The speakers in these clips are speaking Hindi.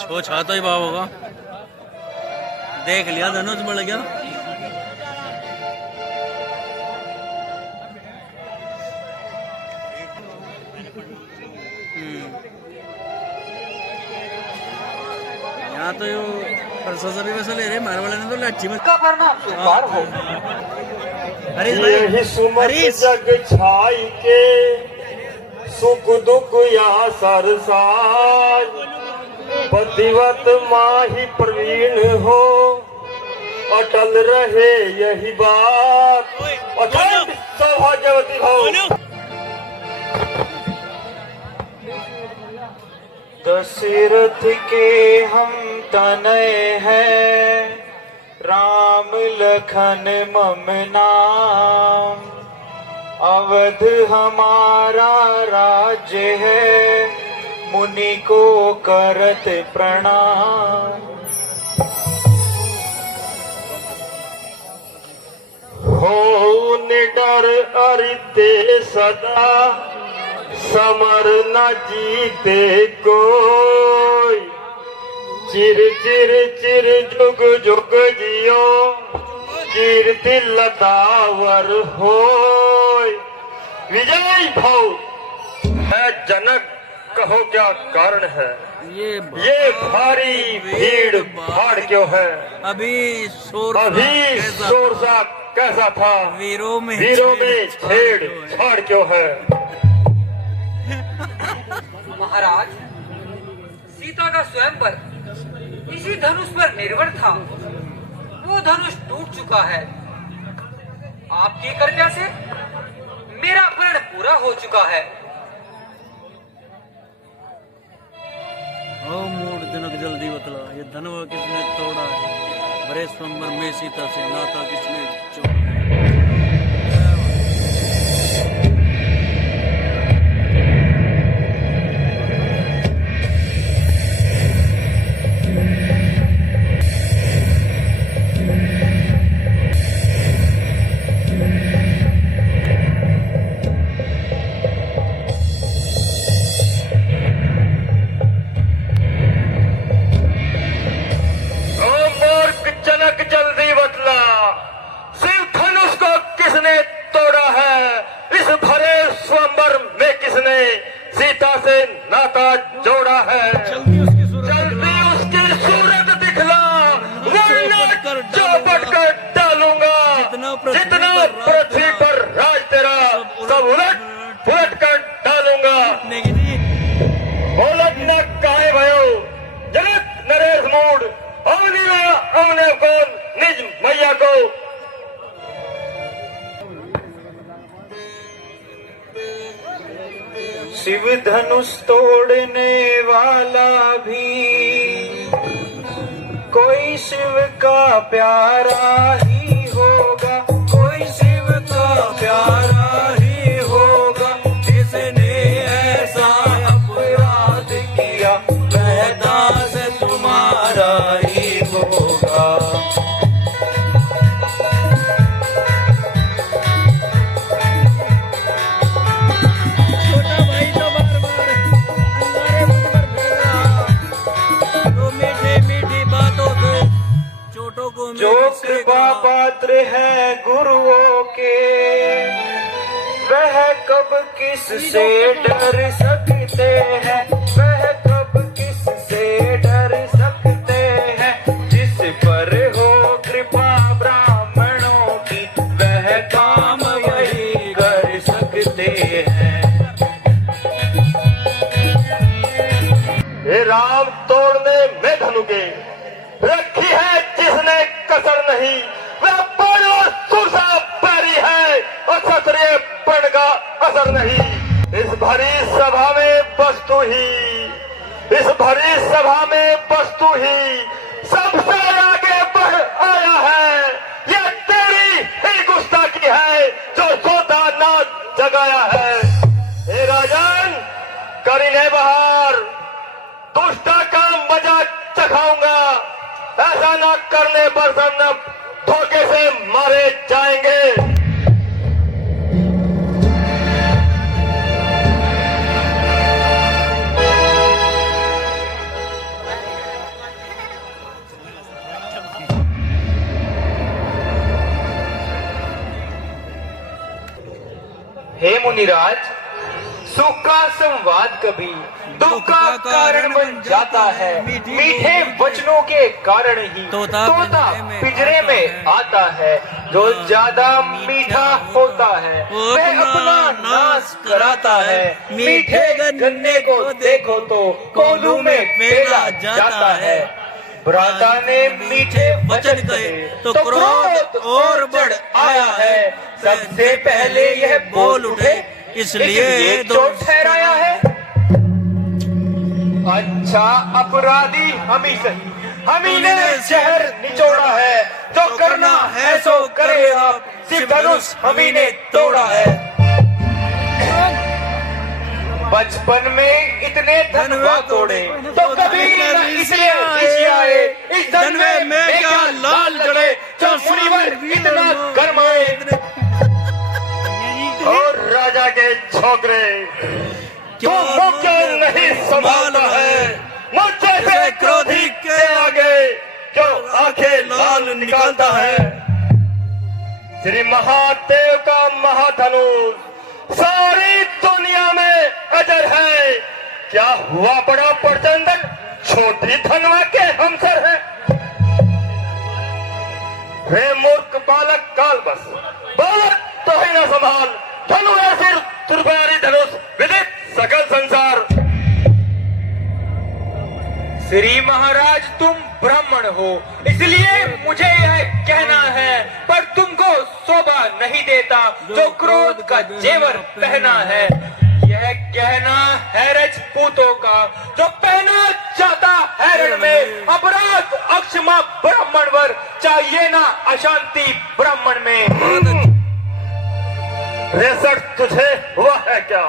छो छा तो ही भाव होगा। देख लिया धनुष बढ़ गया। यहाँ तो यो प्रशासन भी वैसे ले रहे मार वाले ने तो लाठी में का परिणाम स्वीकार हो। यही सुमत जग छाई के सुख दुख या सरसाई पतिवत माही प्रवीण हो अटल रहे यही बात अटल सौभाग्यवती हो। दशरथ के हम तनय हैं राम लखन मम नाम अवध हमारा राज्य है मुनि को करत प्रणाम। हो निडर अरिते सदा समर न जीते कोई चिर चिर चिर जुग जुग जियो कीर्ति लतावर होय। विजय भव है जनक कहो क्या कारण है ये भारी भीड़ भाड़ क्यों है। अभी शोर सा कैसा था वीरों में छेड़ छाड़ क्यों है। महाराज सीता का स्वयंवर इसी धनुष पर निर्भर था। वो धनुष टूट चुका है। आपकी कृपा से मेरा प्रण पूरा हो चुका है। ओ मूड जनक जल्दी बतला ये धनुष किसने तोड़ा है। बड़े स्वयंवर में सीता से नाता किसने जोड़ा। सीता से नाता जोड़ा है जल्दी उसकी सूरत दिखला वरना चौपट कर डालूंगा। जितना पृथ्वी पर राज तेरा सब उलट पुलट कर डालूंगा। बोलत न काहे भयो जनक नरेश मूड अवने कौन निज मैया को। शिव धनुष तोड़ने वाला भी कोई शिव का प्यारा ही होगा। कोई शिव का प्यारा ही होगा। जिसने ऐसा अपराध किया वह दास तुम्हारा ही होगा। जो कृपा पात्र है गुरुओं के वह कब किस से डर सकते हैं। वह कब किस से डर सकते हैं। जिस पर हो कृपा ब्राह्मणों की वह काम वही कर सकते हैं। हे राम तोड़ने में धनु के रखी है जिसने कसर नहीं। वह बड़ो सुरसा पैरी है और क्षत्रिय पण का असर नहीं। इस भरी सभा में वस्तु ही सबसे आगे बढ़ आया है। यह तेरी ही गुस्ताखी है जो सोता ना जगाया है। हे राजन करीने बहार दुष्टा का मजा चखाऊंगा। ऐसा ना करने पर सब धोखे से मारे जाएंगे। हे मुनिराज, सुख का संवाद कभी दुख का कारण बन जाता है। मीठे वचनों के कारण ही तोता पिंजरे में आता है। जो ज्यादा मीठा होता है वह अपना नाश कराता है। मीठे गन्ने को देखो तो कोल्हू में फेंका जाता है। भ्राता ने मीठे वचन कहे तो क्रोध और बढ़ आया है। सबसे पहले यह बोल उठे इसलिए दोष ठहराया है। अच्छा अपराधी हम ही सही, हम ही ने शहर निचोड़ा है। जो करना है सो करे आप, सिर्फ धनुष हम ही ने तोड़ा है। बचपन में इतने धन हुआ तोड़े तो कभी न इसलिए आए। इस धन में मैं क्या लाल जड़े जो मुनिवर इतना गरमाए। और राजा के छोकरे तो मुझे नहीं संभालता है। मुझे से क्रोधी के आगे जो आंखें लाल निकालता है। श्री महादेव का महाधनुष सारी दुनिया में अजर है। क्या हुआ बड़ा प्रचंडन छोटी धनवा के हमसर है। वे मूर्ख बालक काल बस बालक तो ही न संभाल। धनु है सिर तुरबारी धनुष विदित सकल संसार। श्री महाराज तुम ब्राह्मण हो इसलिए मुझे यह कहना है, पर तुमको शोभा नहीं देता जो क्रोध का जेवर पहना है। यह कहना है राजपूतों का जो पहना जाता है रण में। अपराध अक्षमा ब्राह्मण वर चाहिए ना अशांति ब्राह्मण में। रेसठ तुझे हुआ है क्या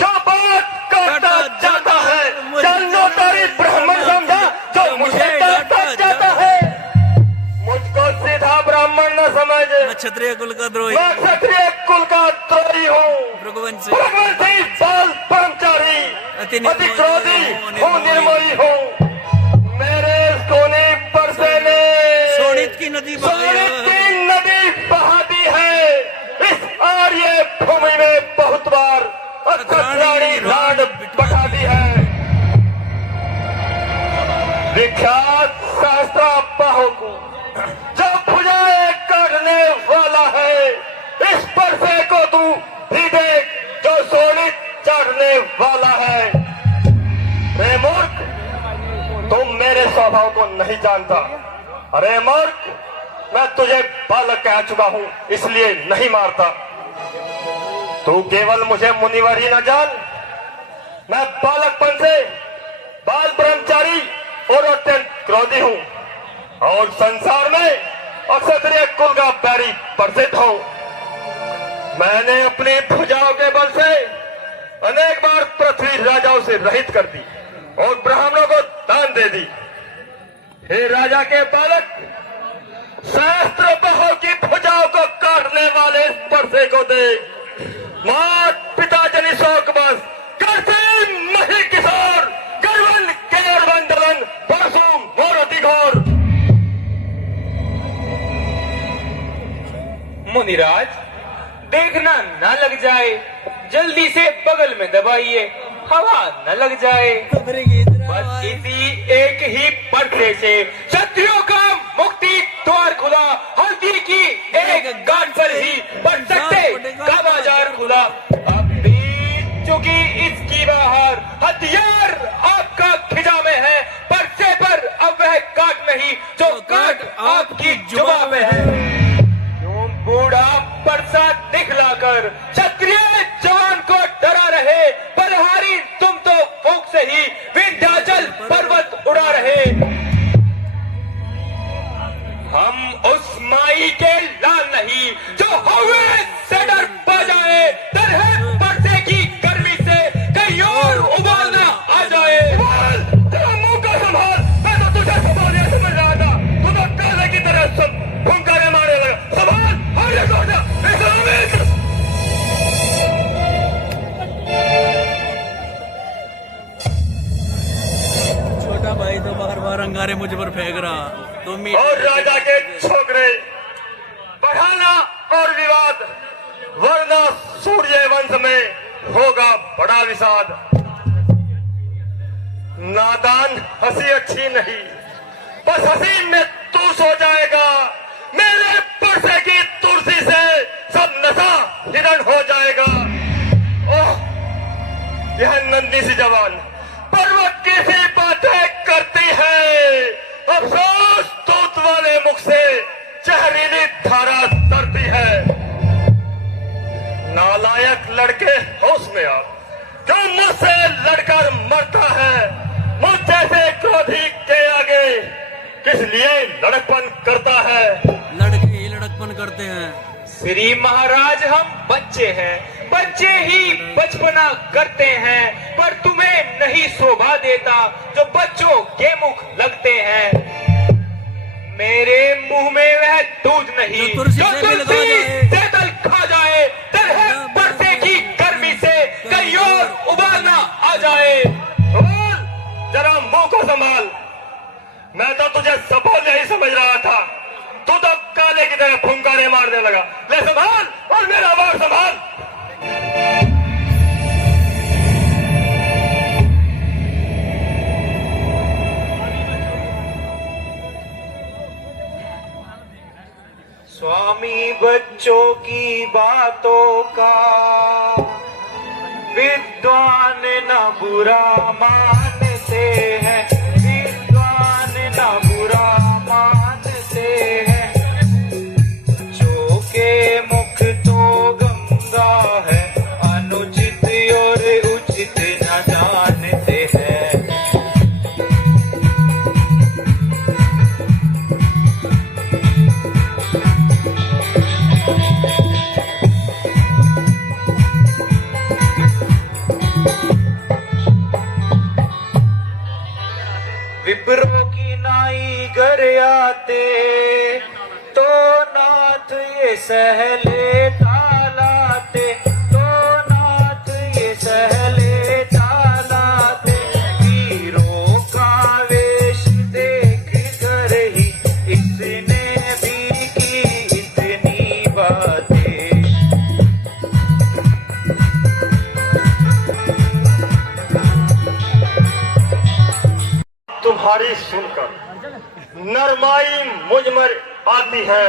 जो बात करता जाता है। चलो तारी ब्राह्मण समझा जो मुझे डांटता जाता है। मुझको सीधा ब्राह्मण न समझ, क्षत्रिय कुल का द्रोही, मैं क्षत्रिय कुल का द्रोही हूँ। भृगुवंशी बाल ब्रह्मचारी अति क्रोधी हूँ, निर्मोही हूँ। मेरे सोने पर से ने शोणित की नदी बहा दी है। इस आर्य भूमि में बहुत बार अखतरानी राड बटा दी है। विख्यात सहस्त्राबाहु को जो भुजाएं काटने वाला है। इस परसे को तू भी देख जो शोणित चढ़ने वाला है। रे मूर्ख तुम मेरे स्वभाव को नहीं जानता। अरे मूर्ख मैं तुझे बालक कह चुका हूँ इसलिए नहीं मारता। तू केवल मुझे मुनिवर ही न जान, मैं बालकपन से बाल ब्रह्मचारी और अत्यंत क्रोधी हूँ और संसार में अक्षत्रिय कुल का बैरी प्रसिद्ध हूँ। मैंने अपनी भुजाओं के बल से अनेक बार पृथ्वी राजाओं से रहित कर दी और ब्राह्मणों को दान दे दी। हे राजा के बालक, सहस्त्र बाहों की भुजाओं को काटने वाले इस परसे को दे। मात पिता जनि शोक बस करते मही किशोर गर्वन केरवन दलन परसों मोरती घोर। मुनिराज देखना न लग जाए, जल्दी से बगल में दबाइए, हवा न लग जाए। बस इसी एक ही पर्दे से क्षत्रियों का मुक्ति द्वार खुला। हल्दी की एक गांठ पर ही बन सकते का बाजार खुला। अब बीत चुकी इसकी बाहर, हथियार आपका खिजा में है। पर्चे पर अब वह काट नहीं जो काट आपकी जुबां में है। बूढ़ा परसा दिखलाकर क्षत्रिय जवान को डरा रहे। बलहारी तुम तो फूंक से ही विंध्याचल पर्वत उड़ा रहे। हम उस माई के लाल नहीं जो हवे से डर पा जाए। डर है परसे की गर्मी से कहीं और उबाल ना आ जाए। तेरा मुंह का संभाल, मैं तो तुझे संभालिया समझ रहा था। तू तो काले की तरह सब फुंकारे मारने लगा। संभाल छोटा भाई तो बार बार अंगारे मुझ पर फेंक रहा तो और राजा के छोकरे बढ़ाना और विवाद वरना सूर्य वंश में होगा बड़ा विषाद। नादान हंसी अच्छी नहीं, बस हंसी में तू सो जाएगा। मेरे परसे की तुलसी से सब नशा हिरण हो जाएगा। ओह, यह नन्ही सी जवान पर्वत की सी बातें करती है। अफसोस दूध वाले मुख से जहरीली धारा तरती है। नालायक लड़के होश में आ, क्यों मुझसे लड़कर मरता है। मुझ जैसे क्रोधी के आगे किस लिए लड़कपन करता है। लड़के ही लड़कपन करते हैं। श्री महाराज, हम बच्चे हैं, बच्चे ही बचपना करते हैं, पर तुम्हें नहीं शोभा देता जो बच्चों के मुख लगते हैं। मेरे मुंह में वह दूध नहीं जो तुलसी जो से भी लगा तुलसी जाए। से दल खा जाए। डर है परसे की गर्मी से कहीं और उबालना आ जाए। बोल, जरा मुंह को संभाल। मैं तो तुझे सफल नहीं समझ रहा था, तू तो काले की तरह फुंकारे मारने लगा। ले संभाल और मेरा वार संभाल। स्वामी बच्चों की बातों का विद्वान न बुरा मानते हैं, विद्वान न बुरा मानते हैं। जो के मुख तो गंगा है, अनुचित और उचित न जानते हैं। विप्रों की नाई घर आते तो नाथ ये सहले तालाते, तो नाथ ये सहले तालाते। वीरों का वेश देख कर ही इसने भी की इतनी बातें। तुम्हारी सुनकर नरमाई मुझ में आती है,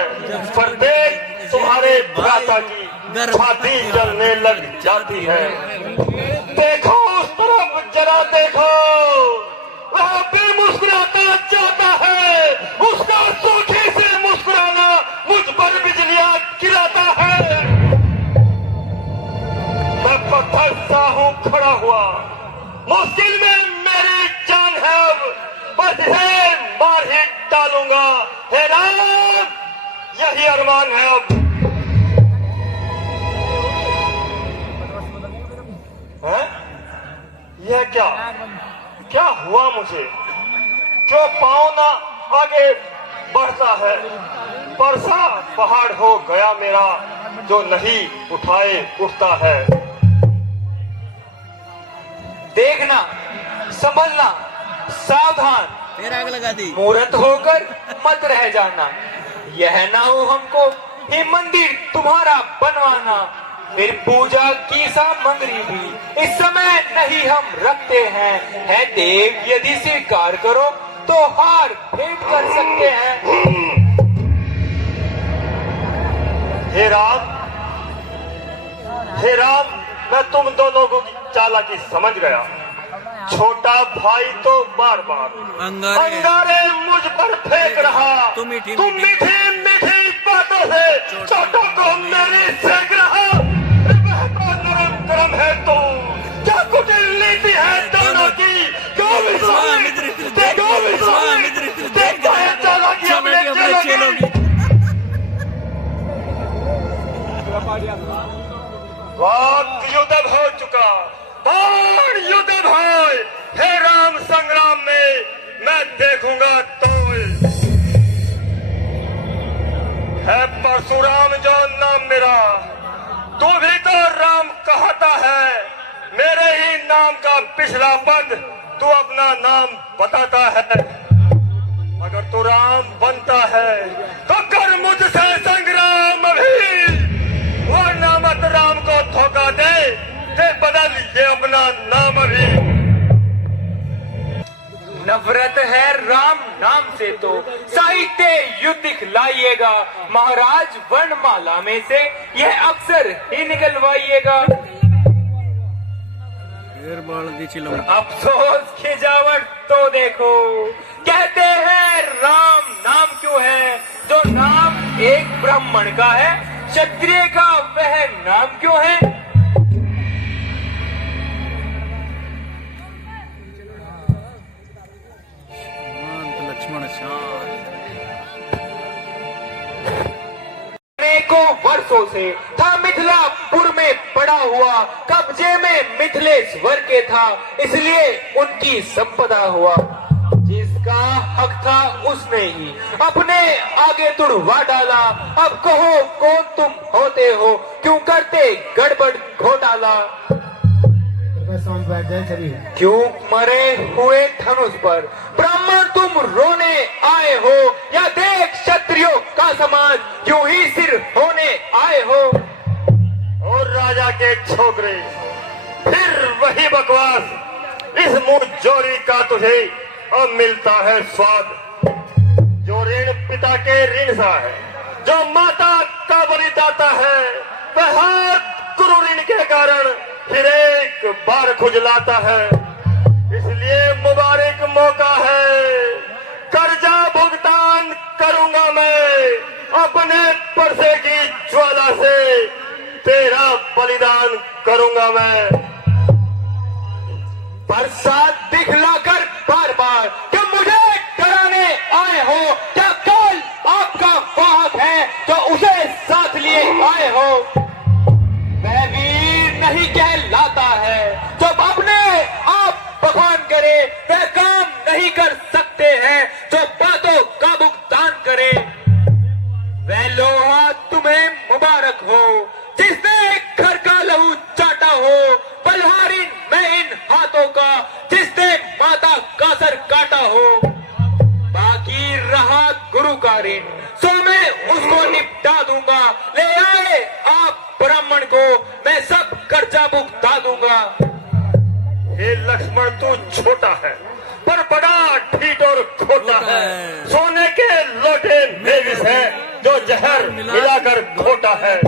पर देख तुम्हारे भ्राता की छाती जलने लग जाती है। देखो उस तरफ जरा देखो, वहाँ पे मुस्कुराता जाता है। उसका सूखी से मुस्कुराना मुझ पर बिजलियां गिराता है। मैं पत्थर सा हूँ खड़ा हुआ, मुश्किल में मेरी जान है अब, बस इसे मार ही डालूंगा। हे राम, यही अरमान है अब। है? यह क्या क्या हुआ मुझे, जो पाँव ना आगे बढ़ता है। परसा पहाड़ हो गया मेरा, जो नहीं उठाए उठता है। देखना, संभलना, सावधान, फिर आग लगा दी। मूर्त होकर मत रह जाना। यह ना हो हमको ही मंदिर तुम्हारा बनवाना। फिर पूजा की सामग्री भी इस समय नहीं हम रखते हैं। है देव, यदि स्वीकार करो तो हार भेंट कर सकते हैं। हे राम, हे राम, मैं तुम दोनों को चालाकी समझ गया। छोटा भाई तो बार बार अंगारे मुझ पर फेंक रहा। तुम मीठी मीठी बातों से छोटों को मेरी सेंक रहा। नरम गरम है तू, क्या कुटिल नीति है दोनों की। देखता है चालाकी अपने चेलों की। वक्त युद्ध हो चुका, और युद्ध भाई। हे राम, संग्राम में मैं देखूंगा तोल। है परशुराम जो नाम मेरा, तू भी तो राम कहता है। मेरे ही नाम का पिछला पद तू अपना नाम बताता है। अगर तू राम बनता है तो कर मुझसे संग्राम भी, वरना नफरत है राम नाम से तो साहित्य युद्ध दिखलाइएगा, महाराज वर्णमाला में से यह अक्षर ही निकलवाइएगा। अफसोस खिजावट तो देखो, कहते हैं राम नाम क्यों है, जो नाम एक ब्राह्मण का है, क्षत्रिय का वह नाम क्यों है। अनेकों वर्षों से था मिथिलापुर में पड़ा हुआ, कब्जे में मिथिलेश्वर के था, इसलिए उनकी संपदा हुआ। जिसका हक था उसने ही अपने आगे तुड़वा डाला। अब कहो कौन तुम होते हो, क्यों करते गड़बड़ घोटाला। क्यों मरे हुए धनुष पर ब्राह्मण तुम रोने आए हो, या देख क्षत्रियों का समाज यूं ही सिर होने आए हो। और राजा के छोकरे फिर वही बकवास, इस मुंह जोरी का तुझे अब मिलता है स्वाद। जो ऋण पिता के ऋण सा है, जो माता का बलिदाता है, वह हाथ गुरु ऋण के कारण फिर एक बार खुजलाता है। इसलिए मुबारक मौका है, कर्जा भुगतान करूंगा मैं, अपने परसे की ज्वाला से तेरा बलिदान करूंगा मैं। बरसात दिखलाकर बार बार क्या मुझे डराने आए हो, क्या कल आपका वाहक है जो उसे साथ लिए आए हो। वह वीर नहीं कहलाता है जो अपने आप बखान करे, वह काम नहीं कर सकते हैं जो बातों का भुगतान करे। वह लोहा तुम्हें मुबारक हो जिसने घर का लहू चाटा हो, बलहारिन मैं इन हाथों का जिसने माता का सर काटा हो। बाकी रहा गुरु का ऋण, सो मैं उसको निपटा दूंगा। ले आए आप ब्राह्मण को, मैं सब कर्जा भुगता दूंगा। हे लक्ष्मण तू छोटा है पर बड़ा ठीठ और खोटा है, सोने के लोटे में विष है जो जहर मिलाकर घोटा है।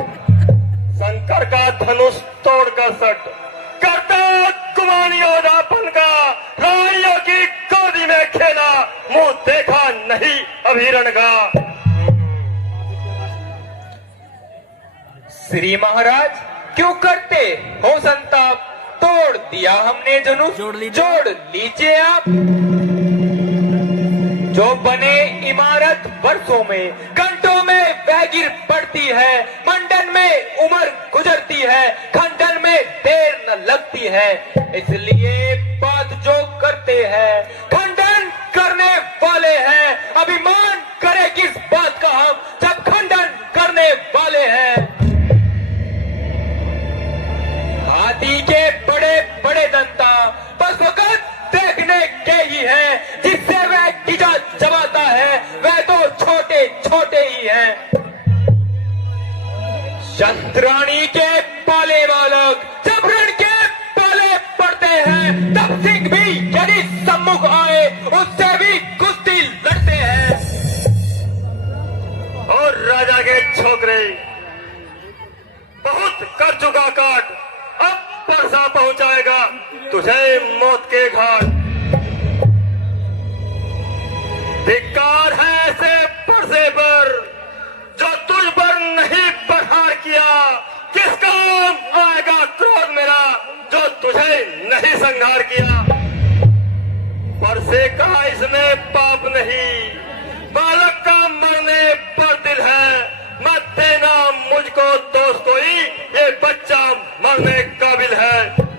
शंकर का धनुष तोड़कर सट करता कुमारी ओदापन का, रानियों की गोदी में खेला, मुंह देखा नहीं अभिरण का। श्री महाराज क्यों करते हो संताप, तोड़ दिया हमने जुनून, जोड़ लीजिए आप। जो बने इमारत वर्षों में, घंटों में वह गिर पड़ती है, मंडन में उम्र गुजरती है, खंडन में देर न लगती है। इसलिए बात जो करते हैं खंडन करने वाले हैं, अभिमान करे किस बात का हम जब खंडन करने वाले हैं। हाथी के बड़े बड़े दंता बस वक्त देखने के ही है, जिससे वह गिजा जमाता है वह तो छोटे छोटे ही हैं। शत्राणी के पाले बालक जब रण के पाले पड़ते हैं, तब सिंह भी यदि सम्मुख आए उससे भी कुश्ती लड़ते हैं। और राजा के छोकरे बहुत कर चुका काट, अब परसा पहुंचाएगा तुझे मौत के घाट। धिक्कार है ऐसे परसे पर जो तुझ पर नहीं प्रहार किया, किस काम आएगा क्रोध मेरा जो तुझे नहीं संहार किया। परसे का इसमें पाप नहीं, बालक का मरने पर दिल है, मत देना मुझको दोष कोई, ये बच्चा मरने काबिल है।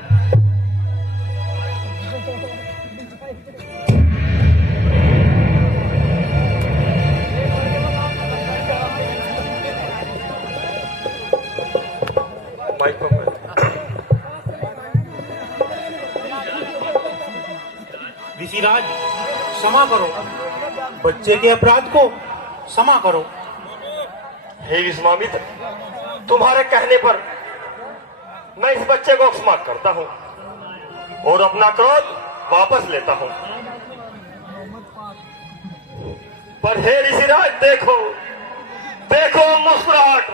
ऋषिराज क्षमा करो, बच्चे के अपराध को क्षमा करो। हे विश्वामित्र, तुम्हारे कहने पर मैं इस बच्चे को क्षमा करता हूं और अपना क्रोध वापस लेता हूं। पर हे ऋषिराज देखो, देखो मुस्कुराहट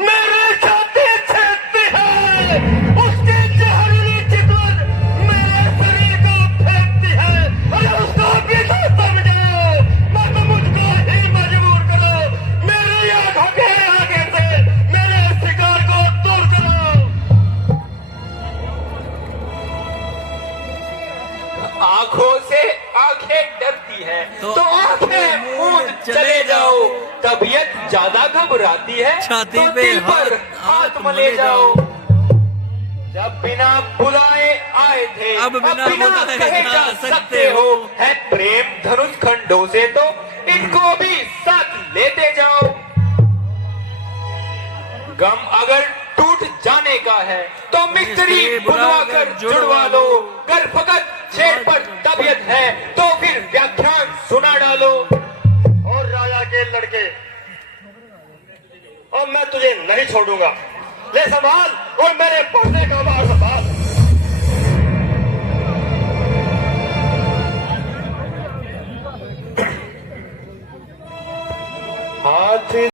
मेरे छाती छेदती है, उसकी जहरीली चितवन मेरे शरीर को फेंकती है। अरे उसको भी तो समझो, मत मुझको ही मजबूर करो, मेरी आंखों के आगे से मेरे शिकार को दूर करो। आंखों से आंखें डरती है तो आंखें मूंद चले जाओ। तबीयत ज्यादा घबराती है छाती तो पे दिल पर हाथ मले जाओ। जब बिना बुलाए आए थे अब बिना बुलाए कहे जा जा सकते हो। है प्रेम धनुष खंडों से तो इनको भी साथ लेते जाओ। गम अगर टूट जाने का है तो मिस्त्री बुलवा कर जुड़वा लो। कर फकत छेड़ पर तबीयत है तो फिर व्याख्यान सुना डालो। और राजा के लड़के, और मैं तुझे नहीं छोड़ूंगा, ले संभाल और मेरे पर्दे का बाहर संभाल। हाथ